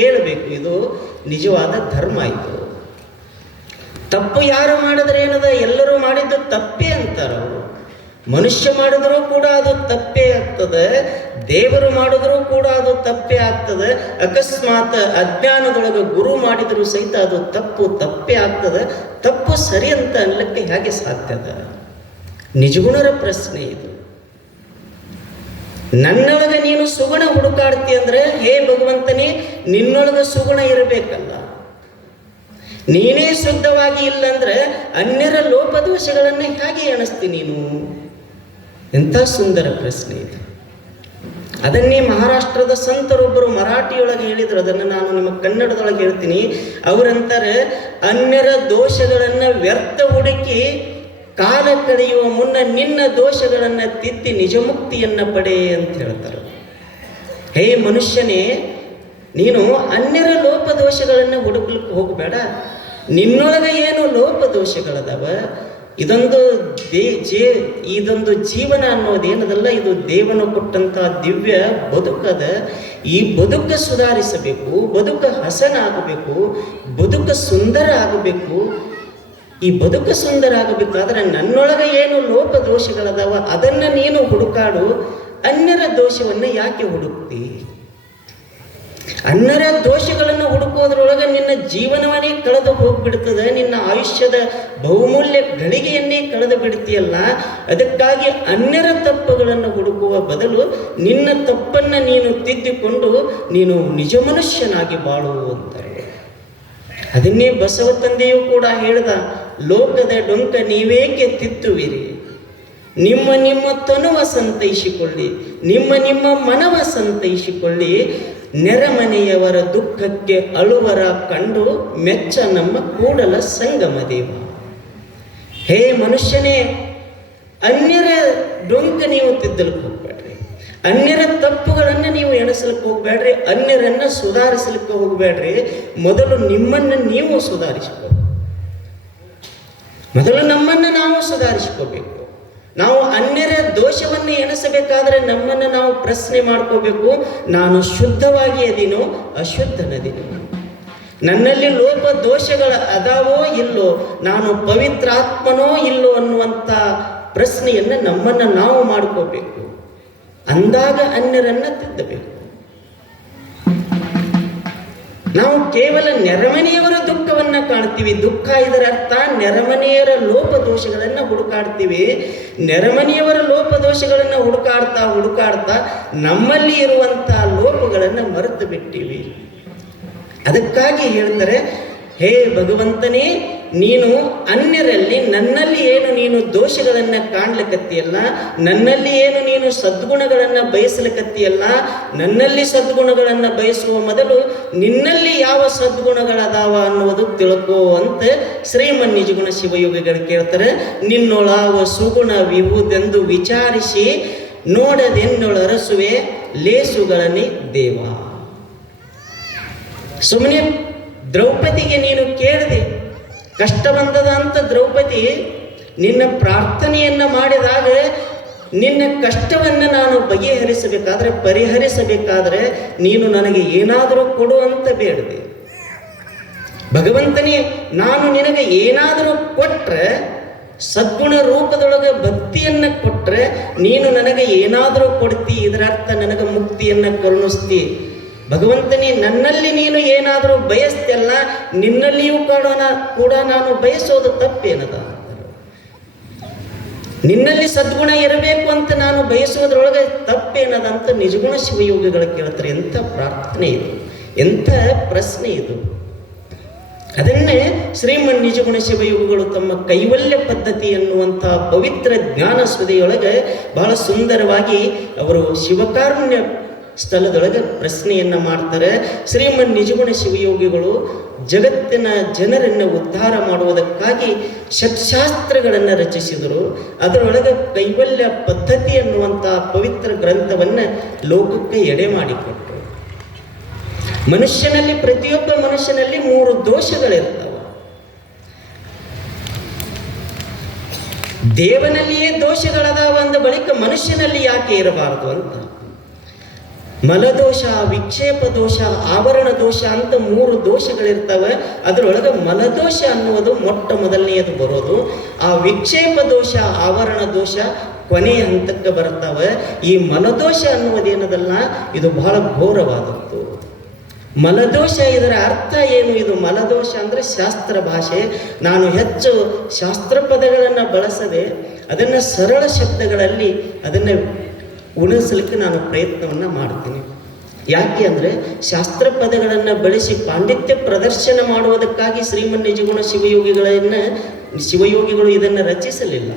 ಹೇಳಬೇಕು ಇದು ನಿಜವಾದ ಧರ್ಮ ಇದು. ತಪ್ಪು ಯಾರು ಮಾಡಿದ್ರೆ ಏನದ? ಎಲ್ಲರೂ ಮಾಡಿದ್ದು ತಪ್ಪೇ ಅಂತಾರ, ಮನುಷ್ಯ ಮಾಡಿದ್ರೂ ಕೂಡ ಅದು ತಪ್ಪೇ ಆಗ್ತದೆ, ದೇವರು ಮಾಡಿದ್ರೂ ಕೂಡ ಅದು ತಪ್ಪೇ ಆಗ್ತದೆ, ಅಕಸ್ಮಾತ್ ಅಜ್ಞಾನದೊಳಗೆ ಗುರು ಮಾಡಿದರೂ ಸಹಿತ ಅದು ತಪ್ಪು, ತಪ್ಪೇ ಆಗ್ತದೆ. ತಪ್ಪು ಸರಿ ಅಂತ ಅನ್ನಕ್ಕೆ ಹೇಗೆ ಸಾಧ್ಯದ ನಿಜಗುಣರ ಪ್ರಶ್ನೆ ಇದು. ನನ್ನೊಳಗೆ ನೀನು ಸುಗುಣ ಹುಡುಕಾಡ್ತಿ ಅಂದ್ರೆ, ಹೇ ಭಗವಂತನೇ, ನಿನ್ನೊಳಗೆ ಸುಗುಣ ಇರಬೇಕಲ್ಲ. ನೀನೇ ಶುದ್ಧವಾಗಿ ಇಲ್ಲಂದ್ರೆ ಅನ್ಯರ ಲೋಪದೋಷಗಳನ್ನು ಹೇಗೆ ಎಣಿಸ್ತಿ ನೀನು? ಎಂಥ ಸುಂದರ ಪ್ರಶ್ನೆ ಇದು. ಅದನ್ನೇ ಮಹಾರಾಷ್ಟ್ರದ ಸಂತರೊಬ್ಬರು ಮರಾಠಿಯೊಳಗೆ ಹೇಳಿದ್ರು. ಅದನ್ನು ನಾನು ನಿಮ್ಮ ಕನ್ನಡದೊಳಗೆ ಹೇಳ್ತೀನಿ. ಅವರಂತಾರೆ ಅನ್ಯರ ದೋಷಗಳನ್ನು ವ್ಯರ್ಥ ಹುಡುಕಿ ಕಾಲ ತಡೆಯುವ ಮುನ್ನ ನಿನ್ನ ದೋಷಗಳನ್ನು ತಿದ್ದಿ ನಿಜಮುಕ್ತಿಯನ್ನು ಪಡೆ ಅಂತ ಹೇಳ್ತಾರೆ. ಹೇ ಮನುಷ್ಯನೇ, ನೀನು ಅನ್ಯರ ಲೋಪದೋಷಗಳನ್ನು ಹುಡುಕ್ಲಿಕ್ಕೆ ಹೋಗಬೇಡ. ನಿನ್ನೊಳಗೆ ಏನು ಲೋಪದೋಷಗಳದಾವ ಇದೊಂದು ದೇ, ಜೇ, ಇದೊಂದು ಜೀವನ ಅನ್ನೋದೇನದಲ್ಲ ಇದು ದೇವನು ಕೊಟ್ಟಂಥ ದಿವ್ಯ ಬದುಕದ ಈ ಬದುಕ ಸುಧಾರಿಸಬೇಕು, ಬದುಕ ಹಸನ ಆಗಬೇಕು ಬದುಕ ಸುಂದರ ಆಗಬೇಕು. ಈ ಬದುಕು ಸುಂದರ ಆಗಬೇಕಾದ್ರೆ ನನ್ನೊಳಗೆ ಏನು ಲೋಪ ದೋಷಗಳದಾವ, ಅದನ್ನು ನೀನು ಹುಡುಕಾಡು, ಅನ್ಯರ ದೋಷವನ್ನು ಯಾಕೆ ಹುಡುಕ್ತಿ? ಅನ್ನರ ದೋಷಗಳನ್ನು ಹುಡುಕೋದ್ರೊಳಗೆ ನಿನ್ನ ಜೀವನವನ್ನೇ ಕಳೆದು ಹೋಗ್ಬಿಡ್ತದೆ, ನಿನ್ನ ಆಯುಷ್ಯದ ಬಹುಮೂಲ್ಯ ಗಳಿಗೆಯನ್ನೇ ಕಳೆದು ಬಿಡ್ತೀಯಲ್ಲ? ಅದಕ್ಕಾಗಿ ಅನ್ಯರ ತಪ್ಪುಗಳನ್ನು ಹುಡುಕುವ ಬದಲು ನಿನ್ನ ತಪ್ಪನ್ನು ನೀನು ತಿದ್ದಿಕೊಂಡು ನೀನು ನಿಜ ಮನುಷ್ಯನಾಗಿ ಬಾಳು ಅಂತಾರೆ ಅದನ್ನೇ ಬಸವ ತಂದೆಯೂ ಕೂಡ ಹೇಳ್ದ ಲೋಕದ ಡೊಂಕ ನೀವೇಕೆ ತಿತ್ತುವಿರಿ ನಿಮ್ಮ ನಿಮ್ಮ ತನುವ ಸಂತೈಸಿಕೊಳ್ಳಿ, ನಿಮ್ಮ ನಿಮ್ಮ ಮನವ ಸಂತೈಸಿಕೊಳ್ಳಿ. ನೆರೆಮನೆಯವರ ದುಃಖಕ್ಕೆ ಅಳುವರ ಕಂಡು ಮೆಚ್ಚ ನಮ್ಮ ಕೂಡಲ ಸಂಗಮ ದೇವ. ಹೇ ಮನುಷ್ಯನೇ, ಅನ್ಯರ ಡೊಂಕ ನೀವು ತಿದ್ದಲಿಕ್ಕೆ ಹೋಗ್ಬೇಡ್ರಿ. ಅನ್ಯರ ತಪ್ಪುಗಳನ್ನು ನೀವು ಎಣಿಸಲಿಕ್ಕೆ ಹೋಗ್ಬೇಡ್ರಿ. ಅನ್ಯರನ್ನು ಸುಧಾರಿಸಲಿಕ್ಕೆ ಹೋಗ್ಬೇಡ್ರಿ. ಮೊದಲು ನಿಮ್ಮನ್ನು ನೀವು ಸುಧಾರಿಸಿಕೊ ಮೊದಲು ನಮ್ಮನ್ನು ನಾವು ಸುಧಾರಿಸ್ಕೋಬೇಕು. ನಾವು ಅನ್ಯರ ದೋಷವನ್ನು ಎಣಿಸಬೇಕಾದ್ರೆ ನಮ್ಮನ್ನು ನಾವು ಪ್ರಶ್ನೆ ಮಾಡ್ಕೋಬೇಕು, ನಾನು ಶುದ್ಧವಾಗಿ ಅದೀನೋ, ಅಶುದ್ಧನದಿನೋ? ನನ್ನಲ್ಲಿ ಲೋಪ ದೋಷಗಳ ಅದಾವೋ ಇಲ್ಲೋ, ನಾನು ಪವಿತ್ರಾತ್ಮನೋ ಇಲ್ಲೋ ಅನ್ನುವಂಥ ಪ್ರಶ್ನೆಯನ್ನು ನಮ್ಮನ್ನು ನಾವು ಮಾಡ್ಕೋಬೇಕು. ಅಂದಾಗ ಅನ್ಯರನ್ನು ತಿದ್ದಬೇಕು. ನಾವು ಕೇವಲ ನೆರಮನೆಯವರ ದುಃಖವನ್ನು ಕಾಣ್ತೀವಿ. ದುಃಖ ಇದರ ಅರ್ಥ ನೆರಮನೆಯರ ಲೋಪದೋಷಗಳನ್ನು ಹುಡುಕಾಡ್ತೀವಿ. ನೆರಮನೆಯವರ ಲೋಪದೋಷಗಳನ್ನು ಹುಡುಕಾಡ್ತಾ ಹುಡುಕಾಡ್ತಾ ನಮ್ಮಲ್ಲಿ ಇರುವಂಥ ಲೋಪಗಳನ್ನು ಮರೆತು ಬಿಟ್ಟಿವಿ ಅದಕ್ಕಾಗಿ ಹೇಳ್ತಾರೆ, ಹೇ ಭಗವಂತನೇ ನೀನು ಅನ್ಯರಲ್ಲಿ ನನ್ನಲ್ಲಿ ಏನು ನೀನು ದೋಷಗಳನ್ನು ಕಾಣ್ಲಿಕತ್ತಿಯಲ್ಲ, ನನ್ನಲ್ಲಿ ಏನು ನೀನು ಸದ್ಗುಣಗಳನ್ನು ಬಯಸಲಿಕತ್ತಿಯಲ್ಲ, ನನ್ನಲ್ಲಿ ಸದ್ಗುಣಗಳನ್ನು ಬಯಸುವ ಮೊದಲು ನಿನ್ನಲ್ಲಿ ಯಾವ ಸದ್ಗುಣಗಳದಾವ ಅನ್ನುವುದು ತಿಳ್ಕೋ ಅಂತ ಶ್ರೀಮನ್ ನಿಜಗುಣ ಶಿವಯೋಗಿಗಳು ಕೇಳ್ತಾರೆ. ನಿನ್ನೊಳಾವ ಸುಗುಣ ವಿಭುದೆಂದು ವಿಚಾರಿಸಿ ನೋಡದೆನ್ನೊಳರಸುವೆ ಲೇಸುಗಳನ್ನೇ ದೇವ. ಸುಮ್ಮನೆ ದ್ರೌಪದಿಗೆ ನೀನು ಕೇಳಿದೆ ಕಷ್ಟ ಬಂದದ ಅಂತ ದ್ರೌಪದಿ ನಿನ್ನ ಪ್ರಾರ್ಥನೆಯನ್ನು ಮಾಡಿದಾಗ ನಿನ್ನ ಕಷ್ಟವನ್ನು ನಾನು ಬಗೆಹರಿಸಬೇಕಾದ್ರೆ ಪರಿಹರಿಸಬೇಕಾದ್ರೆ ನೀನು ನನಗೆ ಏನಾದರೂ ಕೊಡು ಅಂತ ಬೇಡದೆ. ಭಗವಂತನೇ, ನಾನು ನಿನಗೆ ಏನಾದರೂ ಕೊಟ್ಟರೆ ಸದ್ಗುಣ ರೂಪದೊಳಗೆ ಭಕ್ತಿಯನ್ನು ಕೊಟ್ಟರೆ ನೀನು ನನಗೆ ಏನಾದರೂ ಕೊಡ್ತಿ ಇದರ ಅರ್ಥ ನನಗೆ ಮುಕ್ತಿಯನ್ನು ಕರುಣಿಸ್ತಿ. ಭಗವಂತನೇ, ನನ್ನಲ್ಲಿ ನೀನು ಏನಾದರೂ ಬಯಸ್ತಲ್ಲ ನಿನ್ನಲ್ಲಿಯೂ ಕಾಣೋಣ ಕೂಡ ನಾನು ಬಯಸೋದು ತಪ್ಪೇನದ? ನಿನ್ನಲ್ಲಿ ಸದ್ಗುಣ ಇರಬೇಕು ಅಂತ ನಾನು ಬಯಸುವುದರೊಳಗೆ ತಪ್ಪೇನದಂತ ನಿಜಗುಣ ಶಿವಯೋಗಿಗಳು ಕೇಳ್ತಾರೆ. ಎಂಥ ಪ್ರಾರ್ಥನೆ ಇದು? ಎಂಥ ಪ್ರಶ್ನೆ ಇದು? ಅದನ್ನೇ ಶ್ರೀಮನ್ ನಿಜಗುಣ ಶಿವಯೋಗಿಗಳು ತಮ್ಮ ಕೈವಲ್ಯ ಪದ್ಧತಿ ಎನ್ನುವಂಥ ಪವಿತ್ರ ಜ್ಞಾನ ಸುದೆಯೊಳಗೆ ಬಹಳ ಸುಂದರವಾಗಿ ಅವರು ಶಿವಕಾರುಣ್ಯ ಸ್ಥಳದೊಳಗೆ ಪ್ರಶ್ನೆಯನ್ನು ಮಾಡ್ತಾರೆ. ಶ್ರೀಮನ್ ನಿಜಗುಣ ಶಿವಯೋಗಿಗಳು ಜಗತ್ತಿನ ಜನರನ್ನು ಉದ್ಧಾರ ಮಾಡುವುದಕ್ಕಾಗಿ ಷಟ್ಶಾಸ್ತ್ರಗಳನ್ನು ರಚಿಸಿದರು. ಅದರೊಳಗೆ ಕೈವಲ್ಯ ಪದ್ಧತಿ ಅನ್ನುವಂಥ ಪವಿತ್ರ ಗ್ರಂಥವನ್ನು ಲೋಕಕ್ಕೆ ಎಡೆ ಮಾಡಿಕೊಟ್ಟರು ಮನುಷ್ಯನಲ್ಲಿ, ಪ್ರತಿಯೊಬ್ಬ ಮನುಷ್ಯನಲ್ಲಿ ಮೂರು ದೋಷಗಳಿರ್ತವೆ. ದೇವನಲ್ಲಿಯೇ ದೋಷಗಳದಾವ ಅಂದ ಬಳಿಕ ಮನುಷ್ಯನಲ್ಲಿ ಯಾಕೆ ಇರಬಾರದು ಅಂತ. ಮಲದೋಷ, ವಿಕ್ಷೇಪ ದೋಷ, ಆವರಣ ದೋಷ ಅಂತ ಮೂರು ದೋಷಗಳಿರ್ತವೆ. ಅದರೊಳಗೆ ಮಲದೋಷ ಅನ್ನುವುದು ಮೊಟ್ಟ ಮೊದಲನೆಯದು ಬರೋದು. ಆ ವಿಕ್ಷೇಪ ದೋಷ, ಆವರಣ ದೋಷ ಕೊನೆಯ ಹಂತಕ್ಕೆ ಬರ್ತವೆ. ಈ ಮಲದೋಷ ಅನ್ನುವುದೇನದಲ್ಲ ಇದು ಬಹಳ ಘೋರವಾದದ್ದು. ಮಲದೋಷ ಇದರ ಅರ್ಥ ಏನು? ಇದು ಮಲದೋಷ ಅಂದರೆ ಶಾಸ್ತ್ರ ಭಾಷೆ. ನಾನು ಹೆಚ್ಚು ಶಾಸ್ತ್ರ ಪದಗಳನ್ನು ಬಳಸದೆ ಅದನ್ನು ಸರಳ ಶಬ್ದಗಳಲ್ಲಿ ಅದನ್ನು ಉಣಿಸಲಿಕ್ಕೆ ನಾನು ಪ್ರಯತ್ನವನ್ನು ಮಾಡ್ತೀನಿ. ಯಾಕೆ ಅಂದರೆ ಶಾಸ್ತ್ರ ಪದಗಳನ್ನು ಬಳಸಿ ಪಾಂಡಿತ್ಯ ಪ್ರದರ್ಶನ ಮಾಡುವುದಕ್ಕಾಗಿ ಶ್ರೀಮನ್ ನಿಜಗುಣ ಶಿವಯೋಗಿಗಳನ್ನು, ಶಿವಯೋಗಿಗಳು ಇದನ್ನು ರಚಿಸಲಿಲ್ಲ.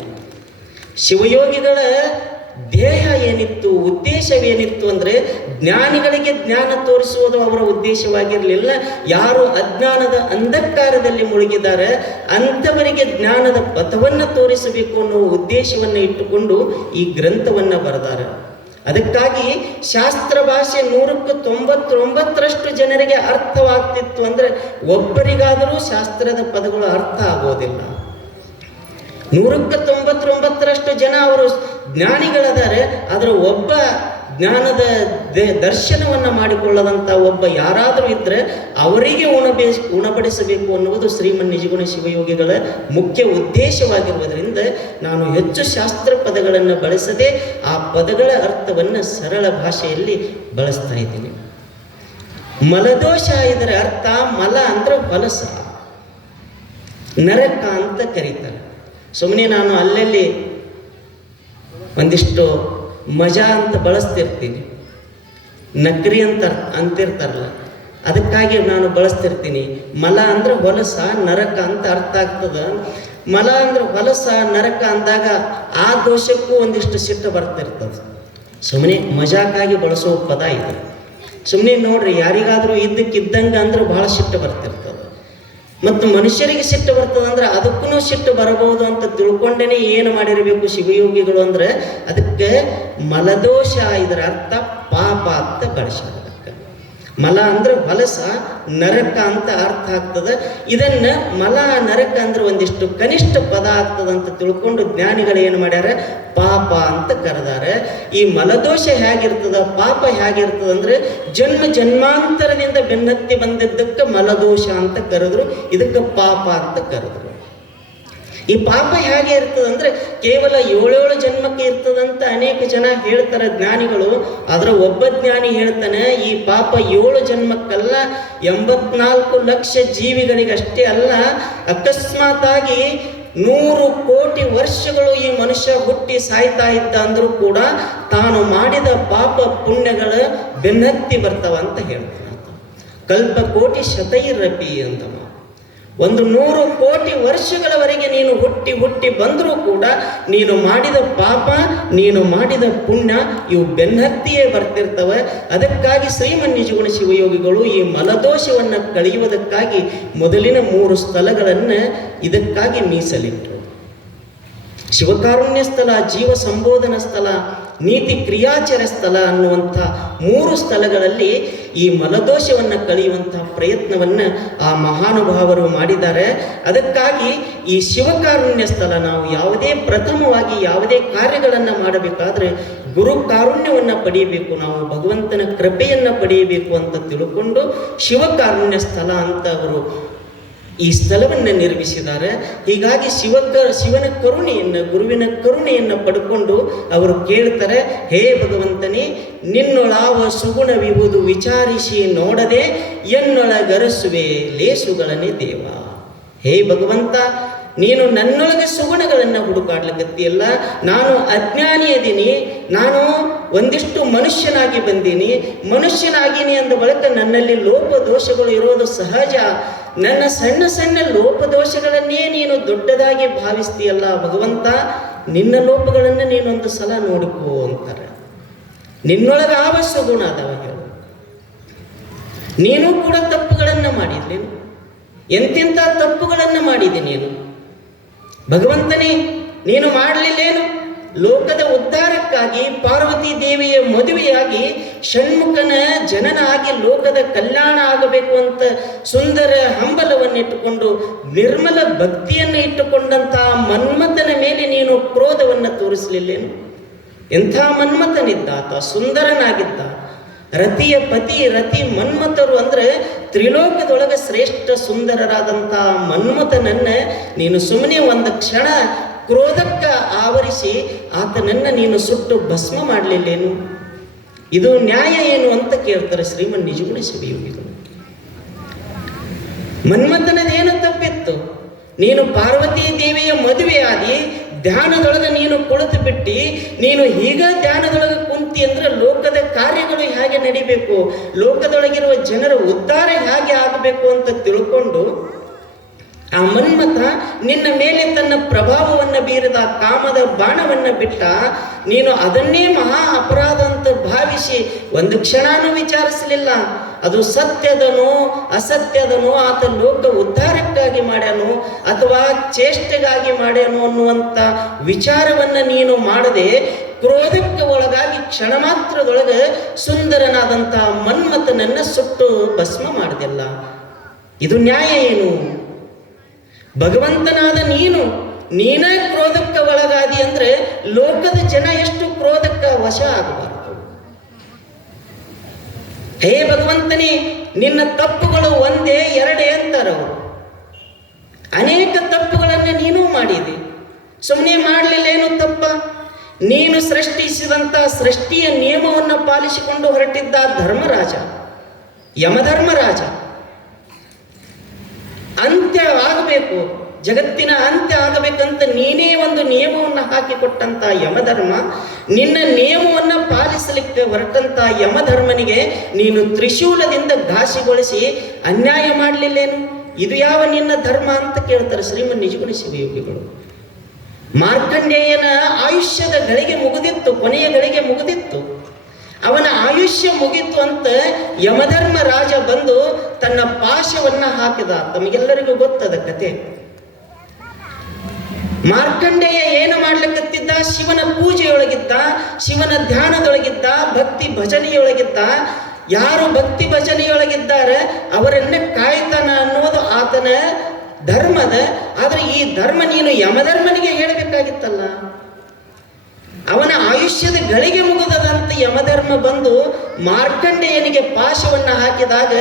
ಶಿವಯೋಗಿಗಳ ದೇಹ ಏನಿತ್ತು, ಉದ್ದೇಶವೇನಿತ್ತು ಅಂದರೆ ಜ್ಞಾನಿಗಳಿಗೆ ಜ್ಞಾನ ತೋರಿಸುವುದು ಅವರ ಉದ್ದೇಶವಾಗಿರಲಿಲ್ಲ. ಯಾರು ಅಜ್ಞಾನದ ಅಂಧಕಾರದಲ್ಲಿ ಮುಳುಗಿದ್ದಾರೆ, ಅಂಥವರಿಗೆ ಜ್ಞಾನದ ಪಥವನ್ನು ತೋರಿಸಬೇಕು ಅನ್ನೋ ಉದ್ದೇಶವನ್ನು ಇಟ್ಟುಕೊಂಡು ಈ ಗ್ರಂಥವನ್ನು ಬರೆದಾರೆ. ಅದಕ್ಕಾಗಿ ಶಾಸ್ತ್ರ ಭಾಷೆ ನೂರಕ್ಕೆ ತೊಂಬತ್ತೊಂಬತ್ತರಷ್ಟು ಜನರಿಗೆ ಅರ್ಥವಾಗ್ತಿತ್ತು ಅಂದರೆ ಒಬ್ಬರಿಗಾದರೂ ಶಾಸ್ತ್ರದ ಪದಗಳು ಅರ್ಥ ಆಗೋದಿಲ್ಲ. ನೂರಕ್ಕೆ ತೊಂಬತ್ತೊಂಬತ್ತರಷ್ಟು ಜನ ಅವರು ಜ್ಞಾನಿಗಳಾದರೆ, ಆದರೆ ಒಬ್ಬ ಜ್ಞಾನದ ದರ್ಶನವನ್ನು ಮಾಡಿಕೊಳ್ಳದಂಥ ಒಬ್ಬ ಯಾರಾದರೂ ಇದ್ದರೆ ಅವರಿಗೆ ಉಣಬೇ ಉಣಪಡಿಸಬೇಕು ಅನ್ನುವುದು ಶ್ರೀಮನ್ ನಿಜಗುಣ ಶಿವಯೋಗಿಗಳ ಮುಖ್ಯ ಉದ್ದೇಶವಾಗಿರುವುದರಿಂದ ನಾನು ಹೆಚ್ಚು ಶಾಸ್ತ್ರ ಪದಗಳನ್ನು ಬಳಸದೆ ಆ ಪದಗಳ ಅರ್ಥವನ್ನು ಸರಳ ಭಾಷೆಯಲ್ಲಿ ಬಳಸ್ತಾ ಇದ್ದೀನಿ. ಮಲದೋಷ ಇದರ ಅರ್ಥ ಮಲ ಅಂದರೆ ಹೊಲಸ, ನರಕ ಅಂತ ಕರೀತಾರೆ. ಸುಮ್ಮನೆ ನಾನು ಅಲ್ಲಲ್ಲಿ ಒಂದಿಷ್ಟು ಮಜಾ ಅಂತ ಬಳಸ್ತಿರ್ತೀನಿ. ನಕ್ರಿ ಅಂತ ಅಂತಿರ್ತಾರಲ್ಲ. ಅದಕ್ಕಾಗಿ ನಾನು ಬಳಸ್ತಿರ್ತೀನಿ. ಮಲ ಅಂದ್ರೆ ಹೊಲಸ, ನರಕ ಅಂತ ಅರ್ಥ ಆಗ್ತದ? ಮಲ ಅಂದ್ರೆ ಹೊಲಸ, ನರಕ ಅಂದಾಗ ಆ ದೋಷಕ್ಕೂ ಒಂದಿಷ್ಟು ಸಿಟ್ಟು ಬರ್ತಿರ್ತದೆ. ಸುಮ್ಮನೆ ಮಜಾಕ್ಕಾಗಿ ಬಳಸೋ ಪದ ಇದು. ಸುಮ್ಮನೆ ನೋಡ್ರಿ, ಯಾರಿಗಾದರೂ ಇದ್ದಕ್ಕಿದ್ದಂಗೆ ಅಂದ್ರೆ ಬಹಳ ಸಿಟ್ಟು ಬರ್ತಿರ್ತದೆ. ಮತ್ತು ಮನುಷ್ಯರಿಗೆ ಸಿಟ್ಟು ಬರ್ತದೆ ಅಂದ್ರೆ ಅದಕ್ಕೂ ಸಿಟ್ಟು ಬರಬಹುದು ಅಂತ ತಿಳ್ಕೊಂಡೇನೆ ಏನು ಮಾಡಿರಬೇಕು ಶಿವಯೋಗಿಗಳು ಅಂದ್ರೆ ಅದಕ್ಕೆ ಮಲದೋಷ ಇದರ ಅರ್ಥ ಪಾಪ ಅಂತ ಅದಕ್ಕೆ ಮಲ ಅಂದ್ರೆ ಹೊಲಸ ನರಕ ಅಂತ ಅರ್ಥ ಆಗ್ತದೆ. ಇದನ್ನ ಮಲ, ನರಕ ಅಂದ್ರೆ ಒಂದಿಷ್ಟು ಕನಿಷ್ಠ ಪದ ಆಗ್ತದೆ ಅಂತ ತಿಳ್ಕೊಂಡು ಜ್ಞಾನಿಗಳು ಏನು ಮಾಡ್ಯಾರ? ಪಾಪ ಅಂತ ಕರೆದಾರೆ. ಈ ಮಲದೋಷ ಹೇಗಿರ್ತದ, ಪಾಪ ಹೇಗಿರ್ತದ ಅಂದ್ರೆ ಜನ್ಮ ಜನ್ಮಾಂತರದಿಂದ ಬೆನ್ನತ್ತಿ ಬಂದಿದ್ದಕ್ಕೆ ಮಲದೋಷ ಅಂತ ಕರೆದ್ರು, ಇದಕ್ಕೆ ಪಾಪ ಅಂತ ಕರೆದ್ರು. ಈ ಪಾಪ ಹೇಗೆ ಇರ್ತದಂದ್ರೆ ಕೇವಲ ಏಳೇಳು ಜನ್ಮಕ್ಕೆ ಇರ್ತದಂತ ಅನೇಕ ಜನ ಹೇಳ್ತಾರೆ ಜ್ಞಾನಿಗಳು ಆದ್ರೆ ಒಬ್ಬ ಜ್ಞಾನಿ ಹೇಳ್ತಾನೆ, ಈ ಪಾಪ ಏಳು ಜನ್ಮಕ್ಕಲ್ಲ, ಎಂಬತ್ನಾಲ್ಕು ಲಕ್ಷ ಜೀವಿಗಳಿಗಷ್ಟೇ ಅಲ್ಲ, ಅಕಸ್ಮಾತಾಗಿ ನೂರು ಕೋಟಿ ವರ್ಷಗಳು ಈ ಮನುಷ್ಯ ಹುಟ್ಟಿ ಸಾಯ್ತಾ ಇದ್ದ ಅಂದರೂ ಕೂಡ ತಾನು ಮಾಡಿದ ಪಾಪ ಪುಣ್ಯಗಳ ಬೆನ್ನತ್ತಿ ಬರ್ತಾವ ಅಂತ ಹೇಳ್ತಾನೆ ಕಲ್ಪ ಕೋಟಿ ಶತೈರಪಿ ಅಂತ. ಒಂದು ನೂರು ಕೋಟಿ ವರ್ಷಗಳವರೆಗೆ ನೀನು ಹುಟ್ಟಿ ಹುಟ್ಟಿ ಬಂದರೂ ಕೂಡ ನೀನು ಮಾಡಿದ ಪಾಪ, ನೀನು ಮಾಡಿದ ಪುಣ್ಯ ಇವು ಬೆನ್ನತ್ತಿಯೇ ಬರ್ತಿರ್ತವೆ. ಅದಕ್ಕಾಗಿ ಶ್ರೀಮನ್ ನಿಜಗುಣ ಶಿವಯೋಗಿಗಳು ಈ ಮಲದೋಷವನ್ನು ಕಳೆಯುವುದಕ್ಕಾಗಿ ಮೊದಲಿನ ಮೂರು ಸ್ಥಳಗಳನ್ನು ಇದಕ್ಕಾಗಿ ಮೀಸಲಿಟ್ಟರು ಶಿವಕಾರುಣ್ಯ ಸ್ಥಳ, ಜೀವ ಸಂಬೋಧನ ಸ್ಥಳ, ನೀತಿ ಕ್ರಿಯಾಚರ ಸ್ಥಳ ಅನ್ನುವಂಥ ಮೂರು ಸ್ಥಳಗಳಲ್ಲಿ ಈ ಮನದೋಷವನ್ನು ಕಳೆಯುವಂತಹ ಪ್ರಯತ್ನವನ್ನು ಆ ಮಹಾನುಭಾವರು ಮಾಡಿದ್ದಾರೆ. ಅದಕ್ಕಾಗಿ ಈ ಶಿವಕಾರುಣ್ಯ ಸ್ಥಳ ನಾವು ಯಾವುದೇ ಪ್ರಥಮವಾಗಿ ಯಾವುದೇ ಕಾರ್ಯಗಳನ್ನು ಮಾಡಬೇಕಾದ್ರೆ ಗುರು ಕಾರುಣ್ಯವನ್ನು ಪಡೆಯಬೇಕು, ನಾವು ಭಗವಂತನ ಕೃಪೆಯನ್ನು ಪಡೆಯಬೇಕು ಅಂತ ತಿಳ್ಕೊಂಡು ಶಿವಕಾರುಣ್ಯ ಸ್ಥಳ ಅಂತ ಅವರು ಈ ಸ್ಥಳವನ್ನು ನಿರ್ಮಿಸಿದ್ದಾರೆ. ಹೀಗಾಗಿ ಶಿವಕ ಶಿವನ ಕರುಣೆಯನ್ನು, ಗುರುವಿನ ಕರುಣೆಯನ್ನು ಪಡ್ಕೊಂಡು ಅವರು ಕೇಳ್ತಾರೆ, ಹೇ ಭಗವಂತನೇ, ನಿನ್ನೊಳಾವ ಸುಗುಣವಿಹುದು ವಿಚಾರಿಸಿ ನೋಡದೆ ಎನ್ನೊಳಗರಸುವೆ ಲೇಸುಗಳನೆ ದೇವ. ಹೇ ಭಗವಂತ, ನೀನು ನನ್ನೊಳಗೆ ಸುಗುಣಗಳನ್ನು ಹುಡುಕಾಡ್ಲಿಕ್ಕತ್ತಿಯಲ್ಲ ನಾನು ಅಜ್ಞಾನಿ ನಾನು ಒಂದಿಷ್ಟು ಮನುಷ್ಯನಾಗಿ ಬಂದೀನಿ, ಮನುಷ್ಯನಾಗೀನಿ ಅಂದ ಬಳಿಕ ನನ್ನಲ್ಲಿ ಲೋಪ ದೋಷಗಳು ಇರೋದು ಸಹಜ. ನನ್ನ ಸಣ್ಣ ಸಣ್ಣ ಲೋಪದೋಷಗಳನ್ನೇ ನೀನು ದೊಡ್ಡದಾಗಿ ಭಾವಿಸ್ತೀಯಲ್ಲ ಭಗವಂತ, ನಿನ್ನ ಲೋಪಗಳನ್ನು ನೀನೊಂದು ಸಲ ನೋಡಿಕೋ ಅಂತಾರೆ. ನಿನ್ನೊಳಗೆ ಆವಶ್ಯ ಗುಣ ಅದಾವ ಹೇಳು. ನೀನು ಕೂಡ ತಪ್ಪುಗಳನ್ನು ಮಾಡಿದ್ಲೇನು ಎಂತೆಂಥ ತಪ್ಪುಗಳನ್ನು ಮಾಡಿದೆ ನೀನು? ಭಗವಂತನೇ, ನೀನು ಮಾಡಲಿಲ್ಲೇನು? ಲೋಕದ ಉದ್ಧಾರಕ್ಕಾಗಿ ಪಾರ್ವತಿ ದೇವಿಯ ಮದುವೆಯಾಗಿ ಷಣ್ಮುಖನ ಜನನ ಆಗಿ ಲೋಕದ ಕಲ್ಯಾಣ ಆಗಬೇಕು ಅಂತ ಸುಂದರ ಹಂಬಲವನ್ನಿಟ್ಟುಕೊಂಡು ನಿರ್ಮಲ ಭಕ್ತಿಯನ್ನು ಇಟ್ಟುಕೊಂಡಂತಹ ಮನ್ಮಥನ ಮೇಲೆ ನೀನು ಕ್ರೋಧವನ್ನು ತೋರಿಸಲಿಲ್ಲೇನು? ಎಂಥ ಮನ್ಮಥನಿದ್ದ ಆತ ಸುಂದರನಾಗಿದ್ದ. ರತಿಯ ಪತಿ, ರತಿ ಮನ್ಮಥರು ಅಂದ್ರೆ ತ್ರಿಲೋಕದೊಳಗೆ ಶ್ರೇಷ್ಠ ಸುಂದರರಾದಂಥ ಮನ್ಮಥನನ್ನ ನೀನು ಸುಮ್ಮನೆ ಒಂದು ಕ್ಷಣ ಕ್ರೋಧಕ್ಕ ಆವರಿಸಿ ಆತನನ್ನ ನೀನು ಸುಟ್ಟು ಭಸ್ಮ ಮಾಡಲಿಲ್ಲೇನು? ಇದು ನ್ಯಾಯ ಏನು ಅಂತ ಕೇಳ್ತಾರೆ ಶ್ರೀಮನ್ ನಿಜಗುಣ ಶಿವಯೋಗಿಗಳು. ಮನ್ಮಥನದೇನು ತಪ್ಪಿತ್ತು? ನೀನು ಪಾರ್ವತಿ ದೇವಿಯ ಮದುವೆಯಾಗಿ ಧ್ಯಾನದೊಳಗೆ ನೀನು ಕುಳಿತು ಬಿಟ್ಟು, ನೀನು ಈಗ ಧ್ಯಾನದೊಳಗೆ ಕುಂತಿ ಅಂದ್ರೆ ಲೋಕದ ಕಾರ್ಯಗಳು ಹೇಗೆ ನಡಿಬೇಕು? ಲೋಕದೊಳಗಿರುವ ಜನರ ಉದ್ಧಾರ ಹೇಗೆ ಆಗಬೇಕು ಅಂತ ತಿಳ್ಕೊಂಡು ಆ ಮನ್ಮಥ ನಿನ್ನ ಮೇಲೆ ತನ್ನ ಪ್ರಭಾವವನ್ನು ಬೀರಿದ ಕಾಮದ ಬಾಣವನ್ನು ಬಿಟ್ಟ, ನೀನು ಅದನ್ನೇ ಮಹಾ ಅಪರಾಧ ಅಂತ ಭಾವಿಸಿ ಒಂದು ಕ್ಷಣನೂ ವಿಚಾರಿಸಲಿಲ್ಲ. ಅದು ಸತ್ಯದನೋ ಅಸತ್ಯದನೋ ಆತ ಲೋಕ ಉದ್ಧಾರಕ್ಕಾಗಿ ಮಾಡ್ಯಾನೋ ಅಥವಾ ಚೇಷ್ಟೆಗಾಗಿ ಮಾಡ್ಯಾನೋ ಅನ್ನುವಂಥ ವಿಚಾರವನ್ನ ನೀನು ಮಾಡದೆ ಕ್ರೋಧಕ್ಕೆ ಒಳಗಾಗಿ ಕ್ಷಣ ಮಾತ್ರದೊಳಗೆ ಸುಂದರನಾದಂಥ ಮನ್ಮಥನನ್ನ ಸುಟ್ಟು ಭಸ್ಮ ಮಾಡಿದೆಲ್ಲ. ಇದು ನ್ಯಾಯ ಏನು? ಭಗವಂತನಾದ ನೀನು, ನೀನೇ ಕ್ರೋಧಕ್ಕೆ ಒಳಗಾದಿ ಅಂದರೆ ಲೋಕದ ಜನ ಎಷ್ಟು ಕ್ರೋಧಕ್ಕೆ ವಶ ಆಗಬಾರದು. ಹೇ ಭಗವಂತನೇ, ನಿನ್ನ ತಪ್ಪುಗಳು ಒಂದೇ, ಎರಡೇ ಅಂತಾರವರು ಅನೇಕ ತಪ್ಪುಗಳನ್ನು ನೀನು ಮಾಡಿದೆ. ಸುಮ್ಮನೆ ಮಾಡಲಿಲ್ಲ ಏನು ತಪ್ಪ? ನೀನು ಸೃಷ್ಟಿಸಿದಂಥ ಸೃಷ್ಟಿಯ ನಿಯಮವನ್ನು ಪಾಲಿಸಿಕೊಂಡು ಹೊರಟಿದ್ದ ಧರ್ಮರಾಜ, ಯಮಧರ್ಮರಾಜ. ಅಂತ್ಯ ಆಗಬೇಕು ಜಗತ್ತಿನ ಅಂತ್ಯ ಆಗಬೇಕಂತ ನೀನೇ ಒಂದು ನಿಯಮವನ್ನು ಹಾಕಿಕೊಟ್ಟಂತ ಯಮಧರ್ಮ, ನಿನ್ನ ನಿಯಮವನ್ನು ಪಾಲಿಸಲಿಕ್ಕೆ ಹೊರಟಂತ ಯಮಧರ್ಮನಿಗೆ ನೀನು ತ್ರಿಶೂಲದಿಂದ ಘಾಸಿಗೊಳಿಸಿ ಅನ್ಯಾಯ ಮಾಡಲಿಲ್ಲೇನು? ಇದು ಯಾವ ನಿನ್ನ ಧರ್ಮ ಅಂತ ಕೇಳ್ತಾರೆ ಶ್ರೀಮನ್ ನಿಜಗುಣ ಶಿವಯೋಗಿಗಳು ಮಾರ್ಕಂಡೇಯನ ಆಯುಷ್ಯದ ಗಳಿಗೆ ಮುಗಿದಿತ್ತು, ಕೊನೆಯ ಗಳಿಗೆ ಮುಗಿದಿತ್ತು. ಅವನ ಆಯುಷ್ಯ ಮುಗಿತು ಅಂತ ಯಮಧರ್ಮ ರಾಜ ಬಂದು ತನ್ನ ಪಾಶವನ್ನ ಹಾಕಿದ. ತಮಗೆಲ್ಲರಿಗೂ ಗೊತ್ತದ ಕತೆ. ಮಾರ್ಕಂಡೇಯ ಏನು ಮಾಡ್ಲಿಕ್ಕತ್ತಿದ್ದ ಶಿವನ ಪೂಜೆಯೊಳಗಿದ್ದ, ಶಿವನ ಧ್ಯಾನದೊಳಗಿದ್ದ, ಭಕ್ತಿ ಭಜನೆಯೊಳಗಿದ್ದ. ಯಾರು ಭಕ್ತಿ ಭಜನೆಯೊಳಗಿದ್ದಾರೆ, ಅವರನ್ನ ಕಾಯ್ತಾನ ಅನ್ನೋದು ಆತನ ಧರ್ಮದ. ಆದ್ರೆ ಈ ಧರ್ಮ ನೀನು ಯಮಧರ್ಮನಿಗೆ ಹೇಳಬೇಕಾಗಿತ್ತಲ್ಲ. ಅವನ ಆಯುಷ್ಯದ ಗಳಿಗೆ ಮುಗಿದದಂತ ಯಮಧರ್ಮ ಬಂದು ಮಾರ್ಕಂಡೇಯನಿಗೆ ಪಾಶವನ್ನು ಹಾಕಿದಾಗ,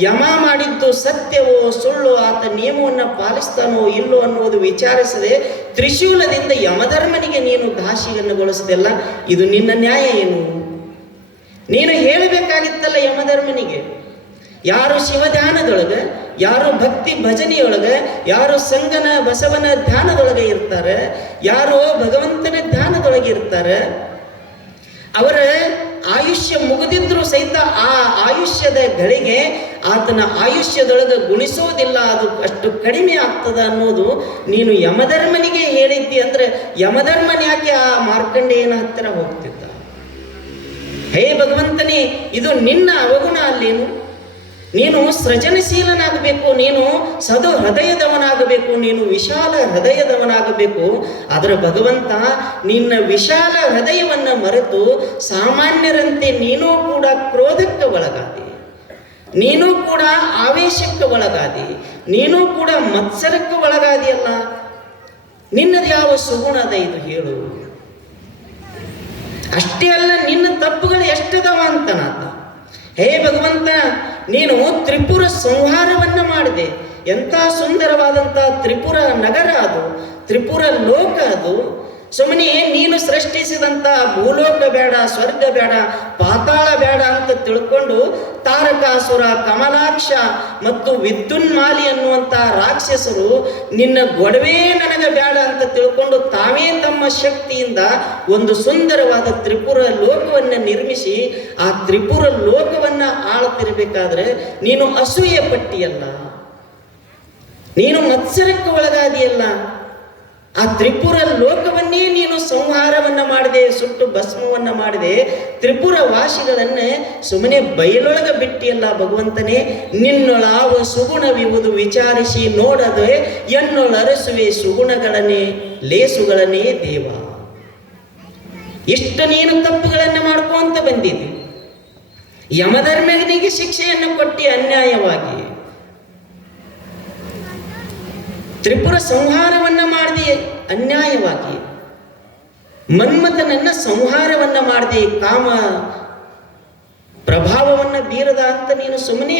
ಯಮ ಮಾಡಿದ್ದು ಸತ್ಯವೋ ಸುಳ್ಳು ಆತ ನಿಯಮವನ್ನು ಪಾಲಿಸ್ತಾನೋ ಇಲ್ಲೋ ಅನ್ನುವುದು ವಿಚಾರಿಸದೆ ತ್ರಿಶೂಲದಿಂದ ಯಮಧರ್ಮನಿಗೆ ನೀನು ಘಾಸಿಯನ್ನುಗೊಳಿಸಿದೆಲ್ಲ ಇದು ನಿನ್ನ ನ್ಯಾಯ ಏನು? ನೀನು ಹೇಳಬೇಕಾಗಿತ್ತಲ್ಲ ಯಮಧರ್ಮನಿಗೆ, ಯಾರು ಶಿವಧ್ಯಾನದೊಳಗೆ ಯಾರು ಭಕ್ತಿ ಭಜನೆಯೊಳಗೆ, ಯಾರು ಸಂಗನ ಬಸವನ ಧ್ಯಾನದೊಳಗೆ ಇರ್ತಾರೆ, ಯಾರು ಭಗವಂತನ ಧ್ಯಾನದೊಳಗೆ ಇರ್ತಾರೆ. ಅವರ ಆಯುಷ್ಯ ಮುಗಿದಿದ್ರು ಸಹಿತ ಆ ಆಯುಷ್ಯದ ಗಳಿಗೆ ಆತನ ಆಯುಷ್ಯದೊಳಗೆ ಗುಣಿಸೋದಿಲ್ಲ, ಅದು ಅಷ್ಟು ಕಡಿಮೆ ಆಗ್ತದ ಅನ್ನೋದು ನೀನು ಯಮಧರ್ಮನಿಗೆ ಹೇಳಿದ್ದಿ ಅಂದ್ರೆ ಯಮಧರ್ಮನ ಯಾಕೆ ಆ ಮಾರ್ಕಂಡೇಯನ ಹತ್ತಿರ ಹೋಗ್ತಿದ್ದ? ಹೇ ಭಗವಂತನೇ, ಇದು ನಿನ್ನ ಅವಗುಣ ಅಲ್ಲೇನು? ನೀನು ಸೃಜನಶೀಲನಾಗಬೇಕು, ನೀನು ಸದು ಹೃದಯದವನಾಗಬೇಕು, ನೀನು ವಿಶಾಲ ಹೃದಯದವನಾಗಬೇಕು. ಆದರೆ ಭಗವಂತ ನಿನ್ನ ವಿಶಾಲ ಹೃದಯವನ್ನು ಮರೆತು ಸಾಮಾನ್ಯರಂತೆ ನೀನು ಕೂಡ ಕ್ರೋಧಕ್ಕೆ ಒಳಗಾದೆ. ನೀನು ಕೂಡ ಆವೇಶಕ್ಕೆ ಒಳಗಾದಿ. ನೀನು ಕೂಡ ಮತ್ಸರಕ್ಕೆ ಒಳಗಾದಿಯಲ್ಲ. ನಿನ್ನದು ಯಾವ ಸುಗುಣದ ಇದು ಹೇಳು. ಅಷ್ಟೇ ಅಲ್ಲ, ನಿನ್ನ ತಪ್ಪುಗಳು ಎಷ್ಟದವ ಅಂತನಾತ ಹೇ ಭಗವಂತ ನೀನು ತ್ರಿಪುರ ಸಂಹಾರವನ್ನ ಮಾಡಿದೆ. ಎಂಥ ಸುಂದರವಾದಂಥ ತ್ರಿಪುರ ನಗರ ಅದು, ತ್ರಿಪುರ ಲೋಕ ಅದು. ಸುಮ್ಮನೆ ನೀನು ಸೃಷ್ಟಿಸಿದಂಥ ಭೂಲೋಕ ಬೇಡ, ಸ್ವರ್ಗ ಬೇಡ, ಪಾತಾಳ ಬೇಡ ಅಂತ ತಿಳ್ಕೊಂಡು ತಾರಕಾಸುರ, ಕಮಲಾಕ್ಷ ಮತ್ತು ವಿದ್ಯುನ್ಮಾಲಿ ಅನ್ನುವಂತಹ ರಾಕ್ಷಸರು ನಿನ್ನ ಗೊಡವೆ ನನಗೆ ಬೇಡ ಅಂತ ತಿಳ್ಕೊಂಡು ತಾವೇ ತಮ್ಮ ಶಕ್ತಿಯಿಂದ ಒಂದು ಸುಂದರವಾದ ತ್ರಿಪುರ ಲೋಕವನ್ನು ನಿರ್ಮಿಸಿ ಆ ತ್ರಿಪುರ ಲೋಕವನ್ನು ಆಳ್ತಿರ್ಬೇಕಾದ್ರೆ ನೀನು ಅಸೂಯ ಪಟ್ಟಿಯಲ್ಲ. ನೀನು ಮತ್ಸರಕ್ಕೆ ಒಳಗಾದಿಯಲ್ಲ. ಆ ತ್ರಿಪುರ ಲೋಕವನ್ನೇ ನೀನು ಸಂಹಾರವನ್ನ ಮಾಡಿದೆ, ಸುಟ್ಟು ಭಸ್ಮವನ್ನು ಮಾಡಿದೆ ತ್ರಿಪುರ ವಾಸಿಗಳನ್ನು ಸುಮ್ಮನೆ ಬಯಲೊಳಗ ಬಿಟ್ಟಿಯಲ್ಲ ಭಗವಂತನೇ ನಿನ್ನೊಳಾವ ಸುಗುಣವಿವುದು ವಿಚಾರಿಸಿ ನೋಡದೆ ಎನ್ನೊಳರಸುವೆ ಸುಗುಣಗಳನ್ನೇ, ಲೇಸುಗಳನ್ನೇ ದೇವ. ಇಷ್ಟು ನೀನು ತಪ್ಪುಗಳನ್ನು ಮಾಡ್ಕೊಂತ ಬಂದಿದೆ ಯಮಧರ್ಮನಿಗೆ ಶಿಕ್ಷೆಯನ್ನು ಕೊಟ್ಟಿ ಅನ್ಯಾಯವಾಗಿ. ತ್ರಿಪುರ ಸಂಹಾರವನ್ನ ಮಾಡಿದೆ ಅನ್ಯಾಯವಾಗಿ. ಮನ್ಮಥನನ್ನ ಸಂಹಾರವನ್ನ ಮಾಡಿದೆ, ಕಾಮ ಪ್ರಭಾವವನ್ನ ಬೀರದ ಅಂತ ನೀನು ಸುಮ್ಮನೆ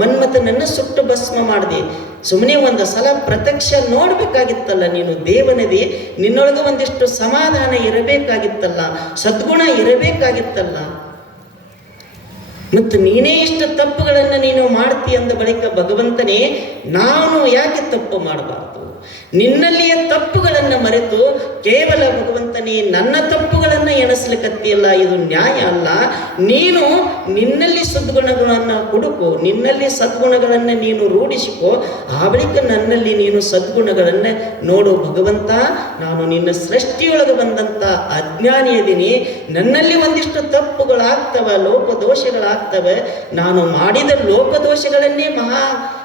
ಮನ್ಮಥನನ್ನ ಸುಟ್ಟು ಭಸ್ಮ ಮಾಡಿದೆ. ಸುಮ್ಮನೆ ಒಂದು ಸಲ ಪ್ರತ್ಯಕ್ಷ ನೋಡ್ಬೇಕಾಗಿತ್ತಲ್ಲ ನೀನು ದೇವನದಿ, ನಿನ್ನೊಳಗೆ ಒಂದಿಷ್ಟು ಸಮಾಧಾನ ಇರಬೇಕಾಗಿತ್ತಲ್ಲ, ಸದ್ಗುಣ ಇರಬೇಕಾಗಿತ್ತಲ್ಲ. ಮತ್ತು ನೀನೇ ಇಷ್ಟು ತಪ್ಪುಗಳನ್ನು ನೀನು ಮಾಡ್ತಿ ಅಂದ ಬಳಿಕ ಭಗವಂತನೇ, ನಾನು ಯಾಕೆ ತಪ್ಪು ಮಾಡಬಾರ್ದು? ನಿನ್ನಲ್ಲಿಯ ತಪ್ಪುಗಳನ್ನು ಮರೆತು ಕೇವಲ ಭಗವಂತನೇ ನನ್ನ ತಪ್ಪುಗಳನ್ನು ಎಣಿಸ್ಲಿಕ್ಕತ್ತಿಯಲ್ಲ ಇದು ನ್ಯಾಯ ಅಲ್ಲ. ನೀನು ನಿನ್ನಲ್ಲಿ ಸದ್ಗುಣಗಳನ್ನು ಹುಡುಕು, ನಿನ್ನಲ್ಲಿ ಸದ್ಗುಣಗಳನ್ನು ನೀನು ರೂಢಿಸಿಕೋ, ಆ ಬಳಿಕ ನನ್ನಲ್ಲಿ ನೀನು ಸದ್ಗುಣಗಳನ್ನು ನೋಡು ಭಗವಂತ. ನಾನು ನಿನ್ನ ಸೃಷ್ಟಿಯೊಳಗೆ ಬಂದಂಥ ಅಜ್ಞಾನಿಯದಿನಿ. ನನ್ನಲ್ಲಿ ಒಂದಿಷ್ಟು ತಪ್ಪುಗಳಾಗ್ತವೆ, ಲೋಪದೋಷಗಳಾಗ್ತವೆ. ನಾನು ಮಾಡಿದ ಲೋಪದೋಷಗಳನ್ನೇ ಮಹಾ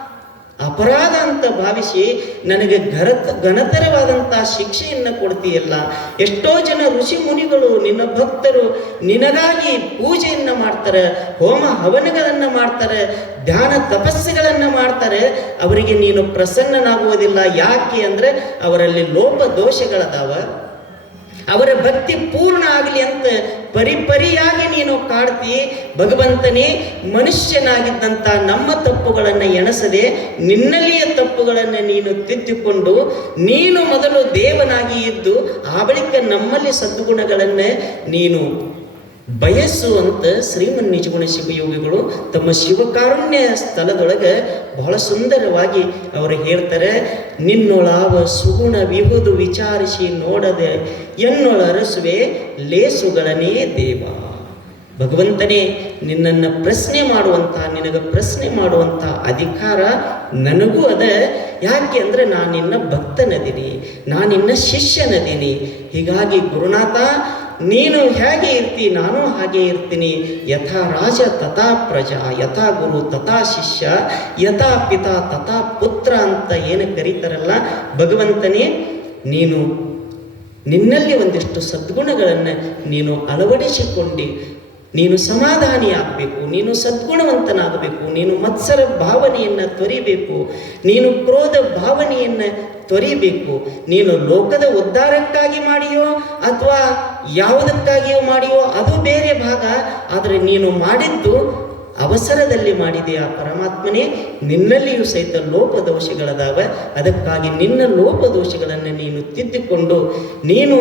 ಅಪರಾಧ ಅಂತ ಭಾವಿಸಿ ನನಗೆ ಘನತ ಘನತರವಾದಂಥ ಶಿಕ್ಷೆಯನ್ನು ಕೊಡ್ತೀಯಲ್ಲ? ಎಷ್ಟೋ ಜನ ಋಷಿ ಮುನಿಗಳು ನಿನ್ನ ಭಕ್ತರು ನಿನಗಾಗಿ ಪೂಜೆಯನ್ನು ಮಾಡ್ತಾರೆ, ಹೋಮ ಹವನಗಳನ್ನು ಮಾಡ್ತಾರೆ, ಧ್ಯಾನ ತಪಸ್ಸುಗಳನ್ನು ಮಾಡ್ತಾರೆ. ಅವರಿಗೆ ನೀನು ಪ್ರಸನ್ನನಾಗುವುದಿಲ್ಲ. ಯಾಕೆ ಅಂದರೆ ಅವರಲ್ಲಿ ಲೋಪ ದೋಷಗಳದಾವ. ಅವರ ಭಕ್ತಿ ಪೂರ್ಣ ಆಗಲಿ ಅಂತ ಪರಿಪರಿಯಾಗಿ ನೀನು ಕಾಡ್ತಿ. ಭಗವಂತನೇ ಮನುಷ್ಯನಾಗಿದ್ದಂಥ ನಮ್ಮ ತಪ್ಪುಗಳನ್ನು ಎಣಸದೆ, ನಿನ್ನಲ್ಲಿಯ ತಪ್ಪುಗಳನ್ನು ನೀನು ತಿದ್ದಿಕೊಂಡು, ನೀನು ಮೊದಲು ದೇವನಾಗಿ ಇದ್ದು, ಆ ಬಳಿಕ ನಮ್ಮಲ್ಲಿ ಸದ್ಗುಣಗಳನ್ನು ನೀನು ಬಯಸುವಂತ ಶ್ರೀಮನ್ ನಿಜಗುಣ ಶಿವಯೋಗಿಗಳು ತಮ್ಮ ಶಿವಕಾರುಣ್ಯ ಸ್ಥಳದೊಳಗೆ ಬಹಳ ಸುಂದರವಾಗಿ ಅವರು ಹೇಳ್ತಾರೆ, ನಿನ್ನೊಳಾವ ಸುಗುಣ ವಿಹುದು ವಿಚಾರಿಸಿ ನೋಡದೆ ಎನ್ನೊಳ ಅರಸುವೆ ಲೇಸುಗಳನೇ ದೇವ. ಭಗವಂತನೇ, ನಿನ್ನನ್ನು ಪ್ರಶ್ನೆ ಮಾಡುವಂಥ ನಿನಗೆ ಪ್ರಶ್ನೆ ಮಾಡುವಂಥ ಅಧಿಕಾರ ನನಗೂ ಅದ. ಯಾಕೆ ಅಂದರೆ ನಾನು ನಿನ್ನ ಭಕ್ತನದೀನಿ, ನಾನು ನಿನ್ನ ಶಿಷ್ಯನದೀನಿ. ಹೀಗಾಗಿ ಗುರುನಾಥ, ನೀನು ಹೇಗೆ ಇರ್ತಿ, ನಾನು ಹಾಗೆ ಇರ್ತೀನಿ. ಯಥಾ ರಾಜ, ತಥಾ ಪ್ರಜಾ, ಯಥಾ ಗುರು, ತಥಾ ಶಿಷ್ಯ, ಯಥಾ ಪಿತಾ, ತಥಾ ಪುತ್ರ ಅಂತ ಏನು ಕರೀತಾರಲ್ಲ, ಭಗವಂತನೇ, ನೀನು ನಿನ್ನಲ್ಲಿ ಒಂದಿಷ್ಟು ಸದ್ಗುಣಗಳನ್ನು ನೀನು ಅಳವಡಿಸಿಕೊಂಡು, ನೀನು ಸಮಾಧಾನಿ ಆಗಬೇಕು ನೀನು ಸದ್ಗುಣವಂತನಾಗಬೇಕು, ನೀನು ಮತ್ಸರ ಭಾವನೆಯನ್ನು ತೊರಿಬೇಕು ನೀನು ಕ್ರೋಧ ಭಾವನೆಯನ್ನು ತೊರಿಬೇಕು ನೀನು ಲೋಕದ ಉದ್ಧಾರಕ್ಕಾಗಿ ಮಾಡಿಯೋ ಅಥವಾ ಯಾವುದಕ್ಕಾಗಿಯೋ ಮಾಡಿಯೋ ಅದು ಬೇರೆ ಭಾಗ, ಆದರೆ ನೀನು ಮಾಡಿದ್ದು ಅವಸರದಲ್ಲಿ ಮಾಡಿದೆಯಾ ಪರಮಾತ್ಮನೇ? ನಿನ್ನಲ್ಲಿಯೂ ಸಹಿತ ಲೋಪದೋಷಗಳದಾವ. ಅದಕ್ಕಾಗಿ ನಿನ್ನ ಲೋಪದೋಷಗಳನ್ನು ನೀನು ತಿದ್ದಿಕೊಂಡು, ನೀನು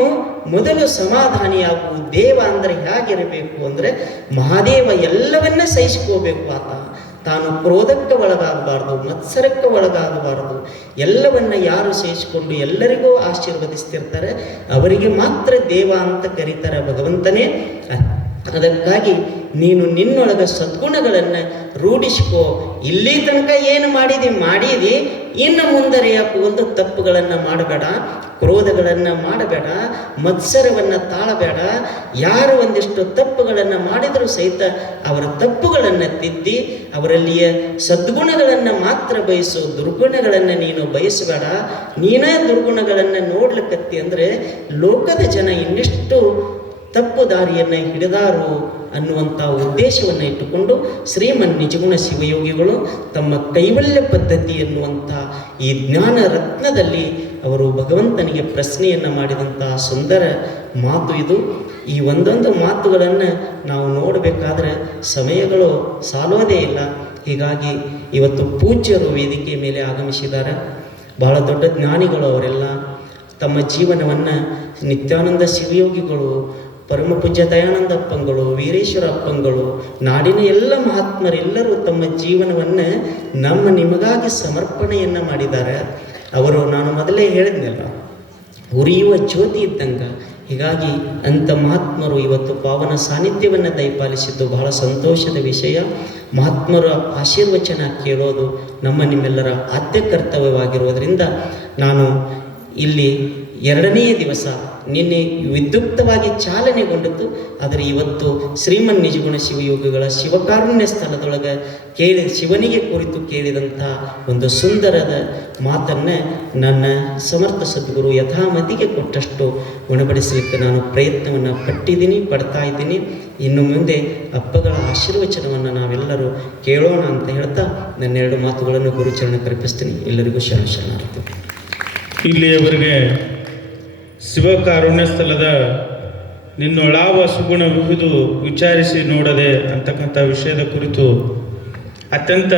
ಮೊದಲು ಸಮಾಧಾನಿಯಾಗುವ ದೇವ ಅಂದರೆ ಹೇಗಿರಬೇಕು ಅಂದರೆ ಮಹಾದೇವ ಎಲ್ಲವನ್ನ ಸಹಿಸ್ಕೋಬೇಕು ಆತ. ತಾನು ಕ್ರೋಧಕ್ಕೆ ಒಳಗಾಗಬಾರ್ದು, ಮತ್ಸರಕ್ಕೆ ಒಳಗಾಗಬಾರ್ದು. ಎಲ್ಲವನ್ನ ಯಾರು ಸೇರಿಸಿಕೊಂಡು ಎಲ್ಲರಿಗೂ ಆಶೀರ್ವದಿಸ್ತಿರ್ತಾರೆ? ಅವರಿಗೆ ಮಾತ್ರ ದೇವ ಅಂತ ಕರೀತಾರೆ ಭಗವಂತನೇ. ಅದಕ್ಕಾಗಿ ನೀನು ನಿನ್ನೊಳಗ ಸದ್ಗುಣಗಳನ್ನು ರೂಢಿಸ್ಕೋ. ಇಲ್ಲಿ ತನಕ ಏನು ಮಾಡಿದಿ ಮಾಡಿದಿ. ಇನ್ನು ಮುಂದರಿಯಾಕು ಒಂದು ತಪ್ಪುಗಳನ್ನು ಮಾಡಬೇಡ, ಕ್ರೋಧಗಳನ್ನು ಮಾಡಬೇಡ, ಮತ್ಸರವನ್ನು ತಾಳಬೇಡ. ಯಾರು ಒಂದಿಷ್ಟು ತಪ್ಪುಗಳನ್ನು ಮಾಡಿದರೂ ಸಹಿತ ಅವರ ತಪ್ಪುಗಳನ್ನು ತಿದ್ದಿ, ಅವರಲ್ಲಿಯ ಸದ್ಗುಣಗಳನ್ನು ಮಾತ್ರ ಬಯಸು, ದುರ್ಗುಣಗಳನ್ನು ನೀನು ಬಯಸಬೇಡ. ನೀನೇ ದುರ್ಗುಣಗಳನ್ನು ನೋಡ್ಲಿಕ್ಕತ್ತಿ ಅಂದರೆ ಲೋಕದ ಜನ ಇನ್ನೆಷ್ಟು ತಪ್ಪು ದಾರಿಯನ್ನು ಹಿಡಿದಾರು ಅನ್ನುವಂಥ ಉದ್ದೇಶವನ್ನು ಇಟ್ಟುಕೊಂಡು ಶ್ರೀಮನ್ ನಿಜಗುಣ ಶಿವಯೋಗಿಗಳು ತಮ್ಮ ಕೈವಲ್ಯ ಪದ್ಧತಿ ಎನ್ನುವಂಥ ಈ ಜ್ಞಾನ ರತ್ನದಲ್ಲಿ ಅವರು ಭಗವಂತನಿಗೆ ಪ್ರಶ್ನೆಯನ್ನು ಮಾಡಿದಂಥ ಸುಂದರ ಮಾತು ಇದು. ಈ ಒಂದೊಂದು ಮಾತುಗಳನ್ನು ನಾವು ನೋಡಬೇಕಾದ್ರೆ ಸಮಯಗಳು ಸಾಲೋದೇ ಇಲ್ಲ. ಹೀಗಾಗಿ ಇವತ್ತು ಪೂಜ್ಯರು ವೇದಿಕೆ ಮೇಲೆ ಆಗಮಿಸಿದ್ದಾರೆ. ಬಹಳ ದೊಡ್ಡ ಜ್ಞಾನಿಗಳು ಅವರೆಲ್ಲ ತಮ್ಮ ಜೀವನವನ್ನು ನಿತ್ಯಾನಂದ ಶಿವಯೋಗಿಗಳು ಪರಮ ಪೂಜ್ಯ ದಯಾನಂದ ಅಪ್ಪಂಗಳು, ವೀರೇಶ್ವರ ಅಪ್ಪಂಗಳು, ನಾಡಿನ ಎಲ್ಲ ಮಹಾತ್ಮರೆಲ್ಲರೂ ತಮ್ಮ ಜೀವನವನ್ನು ನಮ್ಮ ನಿಮಗಾಗಿ ಸಮರ್ಪಣೆಯನ್ನು ಮಾಡಿದ್ದಾರೆ. ಅವರು ನಾನು ಮೊದಲೇ ಹೇಳಿದ್ನಲ್ಲ, ಉರಿಯುವ ಜ್ಯೋತಿ ಇದ್ದಂಗ. ಹೀಗಾಗಿ ಅಂಥ ಮಹಾತ್ಮರು ಇವತ್ತು ಪಾವನ ಸಾನ್ನಿಧ್ಯವನ್ನು ದಯಪಾಲಿಸಿದ್ದು ಬಹಳ ಸಂತೋಷದ ವಿಷಯ. ಮಹಾತ್ಮರ ಆಶೀರ್ವಚನ ಕೇಳೋದು ನಮ್ಮ ನಿಮ್ಮೆಲ್ಲರ ಆದ್ಯ ಕರ್ತವ್ಯವಾಗಿರುವುದರಿಂದ ನಾನು ಇಲ್ಲಿ ಎರಡನೆಯ ದಿವಸ ನಿನ್ನೆ ವಿದ್ಯುಕ್ತವಾಗಿ ಚಾಲನೆಗೊಂಡಿತ್ತು. ಆದರೆ ಇವತ್ತು ಶ್ರೀಮನ್ ನಿಜಗುಣ ಶಿವಯೋಗಗಳ ಶಿವಕಾರುಣ್ಯ ಸ್ಥಳದೊಳಗೆ ಕೇಳಿ, ಶಿವನಿಗೆ ಕುರಿತು ಕೇಳಿದಂಥ ಒಂದು ಸುಂದರದ ಮಾತನ್ನು ನನ್ನ ಸಮರ್ಥ ಸದ್ಗುರು ಯಥಾಮತಿಗೆ ಕೊಟ್ಟಷ್ಟು ಗುಣಪಡಿಸಲಿಕ್ಕೆ ನಾನು ಪ್ರಯತ್ನವನ್ನು ಪಟ್ಟಿದ್ದೀನಿ, ಪಡ್ತಾ ಇದ್ದೀನಿ. ಇನ್ನು ಮುಂದೆ ಅಪ್ಪಗಳ ಆಶೀರ್ವಚನವನ್ನು ನಾವೆಲ್ಲರೂ ಕೇಳೋಣ ಅಂತ ಹೇಳ್ತಾ ನನ್ನ ಎರಡು ಮಾತುಗಳನ್ನು ಗುರುಚರಣ ಕಲ್ಪಿಸ್ತೀನಿ. ಎಲ್ಲರಿಗೂ ಶರಣ ಶರಣಾರ್ಥಿ. ಇಲ್ಲಿಯವರೆಗೆ ಶಿವಕಾರುಣ್ಯ ಸ್ಥಳದ ನಿನ್ನೊಳಾವ ಸುಗುಣವಿಹುದು ವಿಚಾರಿಸಿ ನೋಡದೆ ಅಂತಕ್ಕಂಥ ವಿಷಯದ ಕುರಿತು ಅತ್ಯಂತ